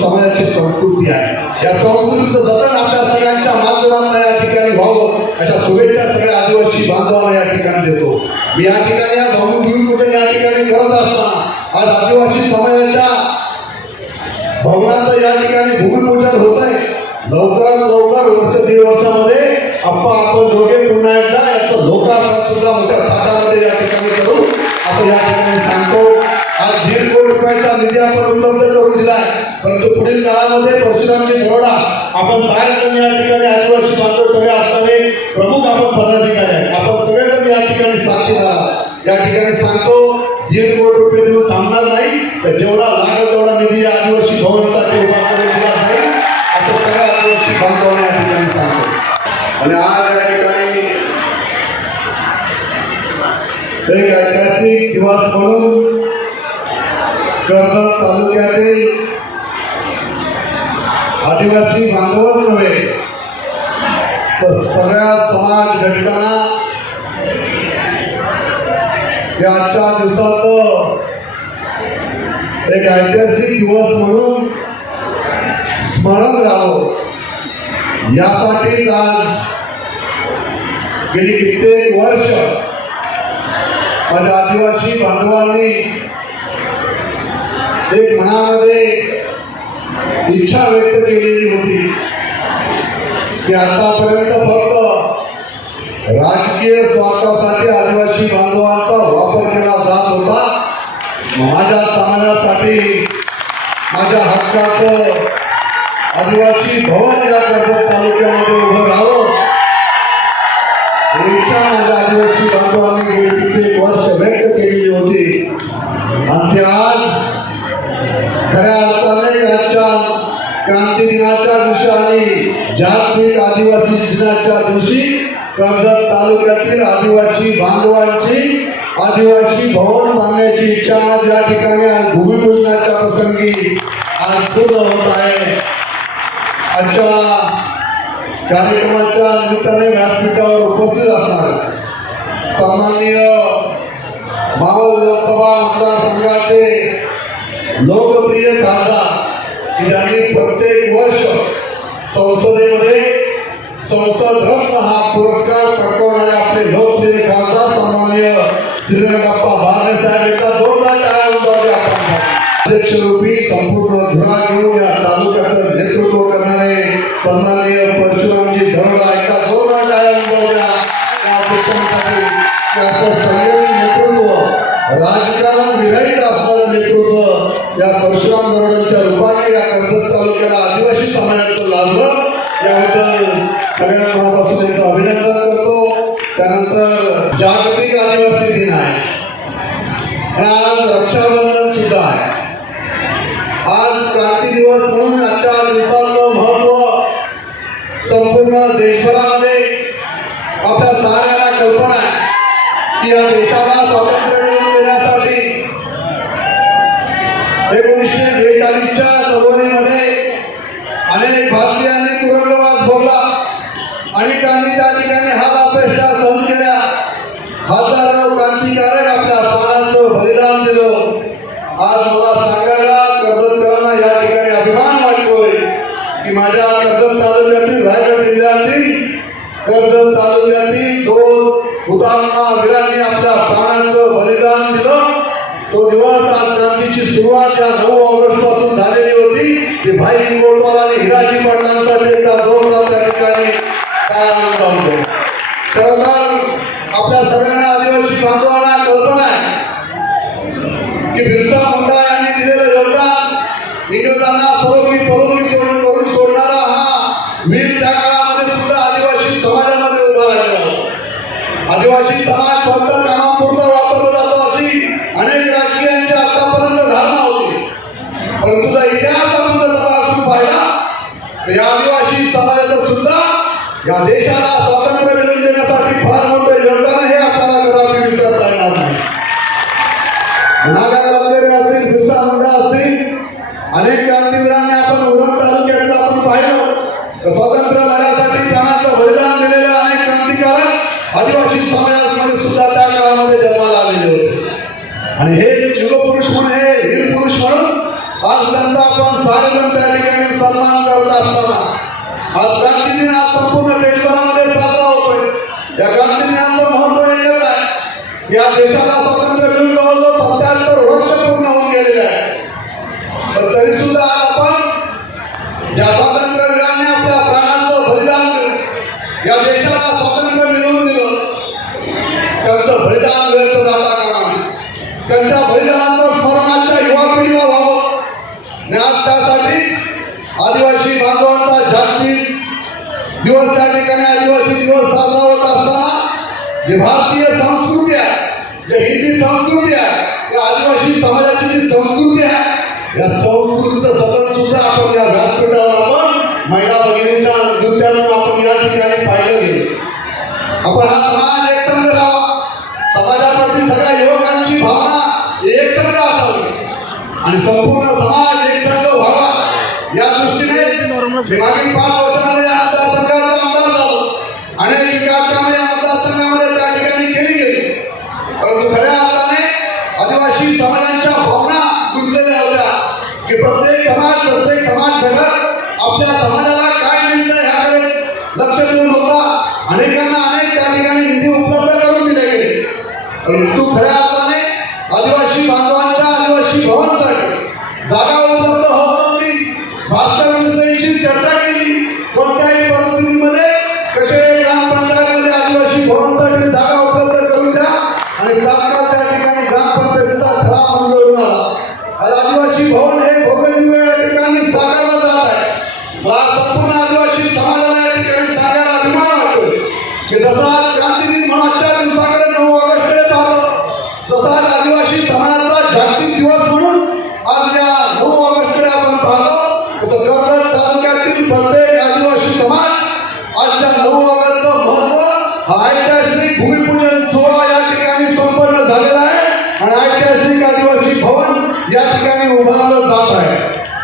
समाजाची संस्कृती आहे. या संस्कृतीचं जतन आपल्या सगळ्यांच्या माध्यमांना या ठिकाणी व्हावं. अशा शुभेच्छा सगळ्या आदिवासी बांधवांना या ठिकाणी देतो. मी या ठिकाणी आज भूमिपूजन या ठिकाणी करत असताना आज आदिवासी समाजाच्या सांगतो दीड कोटी रुपये देऊन थांबणार नाही तर जेवढा लागेल तेवढा निधी आदिवासी भवनसाठी उभा करून दिला जाईल असं सगळ्या आदिवासी बांधवांना या ठिकाणी सांगतो. आणि आज या ठिकाणी एक ऐतिहासिक दिवस म्हणून कर्जत तालुक्यातील आदिवासी बांधवच नव्हे तर सगळ्या समाज घटकांना या आजच्या दिवसाचं एक ऐतिहासिक दिवस म्हणून स्मरण राहावं. यासाठी आज गेली कित्येक वर्ष माझ्या आदिवासी बांधवांनी एक मनामध्ये इच्छा व्यक्त केलेली होती की आतापर्यंत फक्त राजकीय स्वार्थासाठी आदिवासी बांधवांचा वापर केला जात होता माझ्या समाजासाठी माझ्या हक्काचं आदिवासी भवन या कर्जत तालुक्यामध्ये उभं राहावं ही इच्छा माझ्या आदिवासी बांधवांनी गेली कित्येक वर्ष व्यक्त केलेली होती आणि ते आज खऱ्या अर्थाने आजच्या क्रांती दिनाच्या दिवशी आणि जागतिक आदिवासी दिनाच्या दिवशी कर्जत राज्यातील आदिवासी बांधवांची आदिवासी भवन बांधण्याची इच्छा आज या ठिकाणी आज भूमिपूजनाच्या प्रसंगी आज पूर्ण होत आहे. आजच्या कार्यक्रमाच्या निमित्ताने व्यासपीठावर उपस्थित असणार सन्माननीय मावळ लोकसभा मतदारसंघाचे लोक श्रीरंगप्पा बारणे साहेब संपूर्ण धुरा घेऊन या तालुक्याचं नेतृत्व करणारे सन्माननीय परशुरामजी धरोडा एकदा जोरदार टाळ्या त्या अध्यक्षांसाठी संयमी नेतृत्व राजकारण विरहित असणारं नेतृत्व या परशुराम धरोडाच्या रूपाने या कर्जत तालुक्याला आदिवासी समाज लाभलं याबद्दल सगळ्या मनापासून याचं अभिनंदन करतो त्यानंतर जागतिक आदिवासी दिन आहे आणि आज रक्षाबंधन सुद्धा आहे आज क्रांती दिवस म्हणून आजच्या दिवसाचं महत्त्व संपूर्ण देशभरामध्ये आपल्या साऱ्यांना कल्पना आहे की या देशाला स्वातंत्र्य मिळवून देण्यासाठी एकोणीसशे बेचाळीसच्या चळवळीमध्ये अनेक भारतीयांनी तुरुंगवास भोगला अनेकांनी त्या ठिकाणी हाल अपेक्षा सहन केल्या हजारो क्रांतिकारक आपल्या प्राणाचं बलिदान दिलं. आज मला सांगायला कर्जतकरांना या ठिकाणी अभिमान वाटतोय की माझ्या कर्जत तालुक्यातील रायगड जिल्ह्यातील कर्जत तालुक्यातील दोन हुतात्मा वीरांनी आपल्या प्राणांचं बलिदान दिलं. तो दिवस आज क्रांतीची सुरुवात या नऊ ऑगस्टपासून झालेली होती. की भाई गोटवाल आणि हिराजी पाटलांसाठी एका जोरदार त्या ठिकाणी खरं तर आपल्या सगळ्यांना आदिवासी बांधवांना कल्पना आहे की बिरसा मुंडा यांनी दिलेलं योगदान इंग्रजांना सर्व मी पळून सोडून आदिवासी समाज फक्त कामापुरता वापरला जातो अशी अनेक राजकीयांची आतापर्यंत धारणा होती. परंतु जर इतिहास आपण जर तपासून पाहिला तर या आदिवासी समाजाचं सुद्धा या देशाला स्वातंत्र्य मिळवून देण्यासाठी फार मोठं योगदान आहे. आणि हे जे शिवपुरुष म्हणून हे वीर पुरुष म्हणून आज त्यांचा आपण सारेजण त्या ठिकाणी सन्मान करत असताना आज गांधी दिन आज संपूर्ण देशभरामध्ये साजरा होतोय. या गांधी दिनाचं महत्त्व एकच आहे या देशाला स्वातंत्र्य मिळून जवळजवळ सत्याहत्तर वर्ष पूर्ण आहे. पण तरी सुद्धा आपण ज्या स्वातंत्र्यवीरांनी आपल्या प्राणांचं बलिदान दिलं या देशाला स्वातंत्र्य मिळवून दिलं त्यांचं बलिदान आदिवासी समाजाची जी संस्कृती आहे या संस्कृतीचं जतन सुद्धा आपल्या समाजाला काय मिळतं ह्याकडे लक्ष देऊन होता अनेकांना अनेक त्या ठिकाणी निधी उपलब्ध करून दिले गेले परंतु खऱ्या अर्थाने आदिवासी बांधवांच्या आदिवासी भवनसाठी जसा क्रांतीदिन दिवसाकडे नऊ ऑगस्टकडे पाहतो जसा आदिवासी समाजाचा जागतिक दिवस म्हणून आज या नऊ ऑगस्टकडे आपण पाहतो तसं कर्जत तालुक्यातील प्रत्येक आदिवासी समाज आजच्या नऊ ऑगस्टचं महत्त्व हा ऐतिहासिक भूमिपूजन सोहळा या ठिकाणी संपन्न झालेला आहे आणि ऐतिहासिक आदिवासी भवन या ठिकाणी उभारलं जात आहे.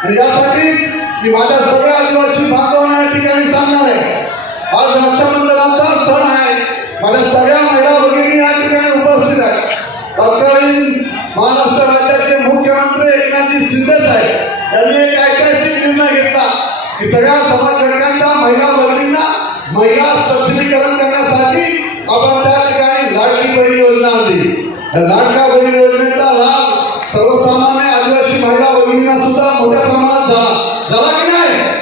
आणि यासाठी मी माझ्या सगळ्या आदिवासी बांधवांना या ठिकाणी सांगणार आहे. आज रक्षाबंधनाचा माझ्या सगळ्या महिला भगिनी या ठिकाणी उपस्थित आहेत. तत्कालीन महाराष्ट्र राज्याचे मुख्यमंत्री एकनाथजी शिंदे साहेब यांनी एक ऐतिहासिक निर्णय घेतला की सगळ्या समाज घटकांच्या महिला भगिनींना महिला सक्षमीकरण करण्यासाठी आपण त्या ठिकाणी लाडकी बहीण योजना आणली. या लाडका बहीण योजनेचा लाभ सर्वसामान्य आदिवासी महिला भगिनींना सुद्धा मोठ्या प्रमाणात झाला. झाला की नाही?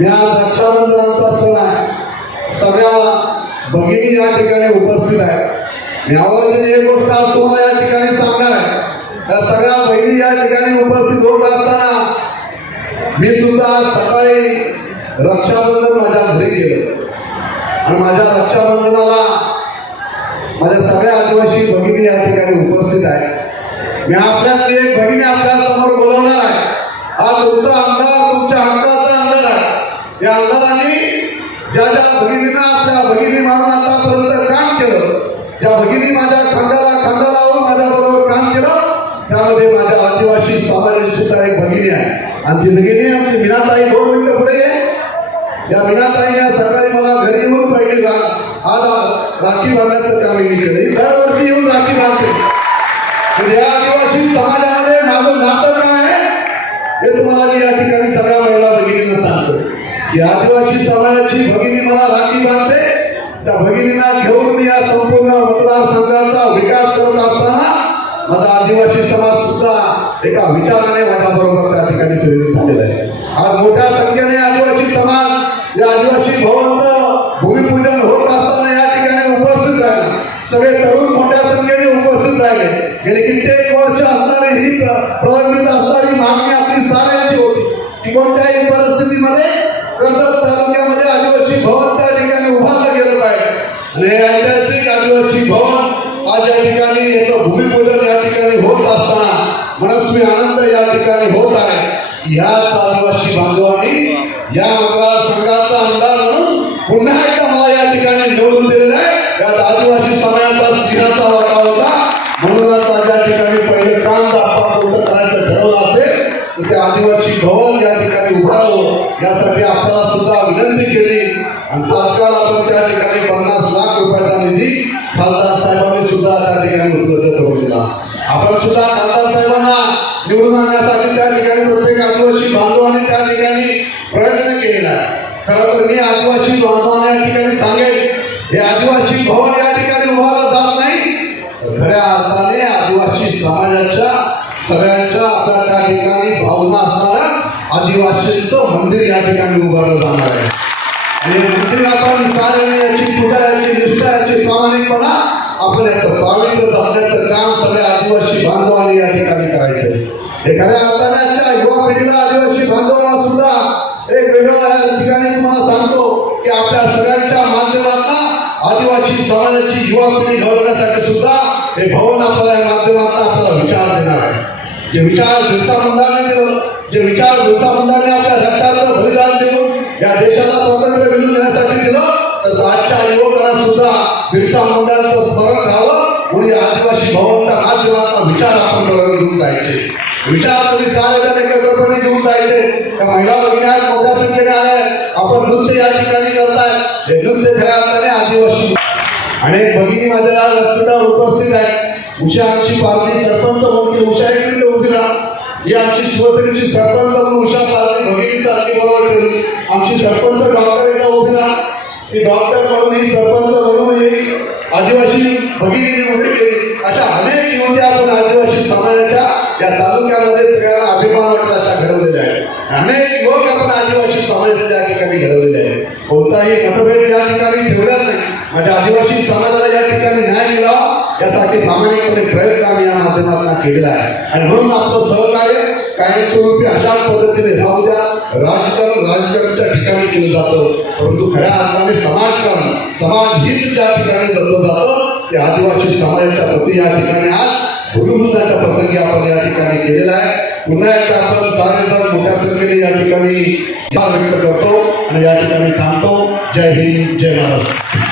मी आज रक्षाबंधनाचा सण आहे. सगळ्या भगिनी या ठिकाणी उपस्थित आहे मी आवर्जून एक गोष्ट आज तुम्हाला या ठिकाणी सांगणार आहे. या सगळ्या बहिणी या ठिकाणी उपस्थित होत असताना मी सुद्धा आज सकाळी रक्षाबंधन माझ्या घरी गेलो. आणि माझ्या रक्षाबंधनाला माझ्या सगळ्या आदिवासी भगिनी या ठिकाणी उपस्थित आहे मी आपल्यातली एक भगिनी आपल्यासमोर बोलवणार आहे. हा तुमचा आमदारांनी ज्या ज्या भगिनींना आपल्या भगिनी मारून आतापर्यंत काम केलं त्या भगिनी माझ्या खांद्याला खांदा लावून माझ्या बरोबर काम केलं त्यामध्ये माझ्या आदिवासी समाजाची सुद्धा एक भगिनी आहे. आणि ती भगिनी आमची मीनाताई दोन मिनिटं पुढे या. मीनाताई या सकाळी मला घरी येऊन पहिली आज राखी बांधण्याचं काम मी केलं दरवर्षी येऊन राखी बांधते. म्हणजे या आदिवासी समाजामध्ये माझं नातं काय आहे हे तुम्हाला मी या ठिकाणी सगळ्या महिला भगिनींना सांगतो की आदिवासी समाजाची भगिनी मला राखी बांधते. त्या भगिनींना घेऊन मी या संपूर्ण मतदारसंघाचा विकास करत असताना माझा आदिवासी समाज सुद्धा एका विचाराने माझ्याबरोबर त्या ठिकाणी प्रेरित झालेला आहे. आज मोठ्या या ठिकाणी याचं भूमिपूजन या ठिकाणी होत असताना मनस्वी आनंद या ठिकाणी होत आहे. या आदिवासी बांधवांनी या मतदारसंघाचा आमदार म्हणून पुन्हा एकदा मला या ठिकाणी निवडून दिलेलं आहे. यात आदिवासी समाजाचा सिंहाचा वाटा होता. म्हणूनच आज या ठिकाणी पहिले काम आपण करायचं ठरवलं असेल तर ते आदिवासी भवन या ठिकाणी उभारावं यासाठी आपल्याला सुद्धा विनंती केली. आणि तात्काळ आपण त्या ठिकाणी पन्नास लाख रुपयाचा निधी खासदार साहेबांनी सुद्धा त्या ठिकाणी उपलब्ध करून दिला आपण सुद्धा खासदार साहेबांना निवडून करण्यासाठी त्या ठिकाणी प्रत्येक आदिवासी बांधवांनी त्या ठिकाणी प्रयत्न केलेला आहे खरं तर मी आदिवासी बांधवांना या ठिकाणी सांगेल हे आदिवासी भवन या ठिकाणी उभारलं जात नाही तर खऱ्या अर्थाने आदिवासी समाजाच्या सगळ्यांच्या आपल्या त्या ठिकाणी भावना असणाऱ्या आदिवासींचं मंदिर या ठिकाणी उभारलं जाणार आहे. आणि मंदिर आपण साऱ्याने याची पूजा याची निष्ठा याची प्रामाणिकपणा आपल्या पावित्र जपण्याचं काम सगळ्या आदिवासी बांधवांनी या ठिकाणी करायचं एखाद्या अर्थाने आजच्या युवा पिढीला आदिवासी बांधवांना सुद्धा एक वेगळं या ठिकाणी तुम्हाला सांगतो की आपल्या सगळ्यांच्या माध्यमातून आदिवासी समाजाची युवा पिढी घडवण्यासाठी सुद्धा हे भवन आपल्याला या माध्यमातून आपल्याला विचार देणार आहे. जे विचार बिरसा मुंडाने दिलं जे विचार बिरसा मुंडाने आपल्या रक्ताचं बलिदान देऊन या देशाला स्वातंत्र्य मिळून देण्यासाठी दिलं तर आजच्या युवकांना सुद्धा बिरसा मुंडाचं स्मरण राहावं. म्हणून आदिवासी भवनच्या माध्यमातून विचार आपण घेऊन जायचे. विचार तुम्ही सारे एकत्रपणे घेऊन जायचे. त्या महिला भगिनी मोठ्या संख्येने आल्या. आपण नृत्य या ठिकाणी करता अनेक भगिनी उपस्थित आहेत उषा आमची पारधी सरपंच म्हणून उषा इकडे उभी राहा. ही आमची शिवसेनेची सरपंच म्हणून उषा भगिनी चालली बरोबर ठेवली. आमची सरपंच डॉक्टर एकदा उभी राहा. डॉक्टर म्हणून ही सरपंच म्हणून ही आदिवासी भगिनी उभी केली. अशा अनेक युवती आपण आदिवासी समाजाच्या या तालुक्यामध्ये सगळ्यांना अभिमान अशा घडवलेल्या आहेत. अनेक युवक आपण आदिवासी समाजाच्या ठिकाणी घडवलेले आहेत. कोणताही मतभेद या प्रामाणिकपणे प्रयत्न आम्ही या माध्यमातून केलेला आहे. आणि म्हणून आपलं सहकार्य कायमस्वरूपी अशा पद्धतीने राहू द्या. राजकारण राजकारणच्या ठिकाणी केलं जातं. परंतु खऱ्या अर्थाने समाजकारण समाज हित ज्या ठिकाणी जपलं जातं ते आदिवासी समाजाच्या प्रती या ठिकाणी आज भूमिपूजनाच्या प्रसंगी आपण या ठिकाणी केलेला आहे. पुन्हा एकदा आपण सारेजण मोठ्या संख्येने या ठिकाणी व्यक्त करतो आणि या ठिकाणी थांबतो. जय हिंद जय महाराष्ट्र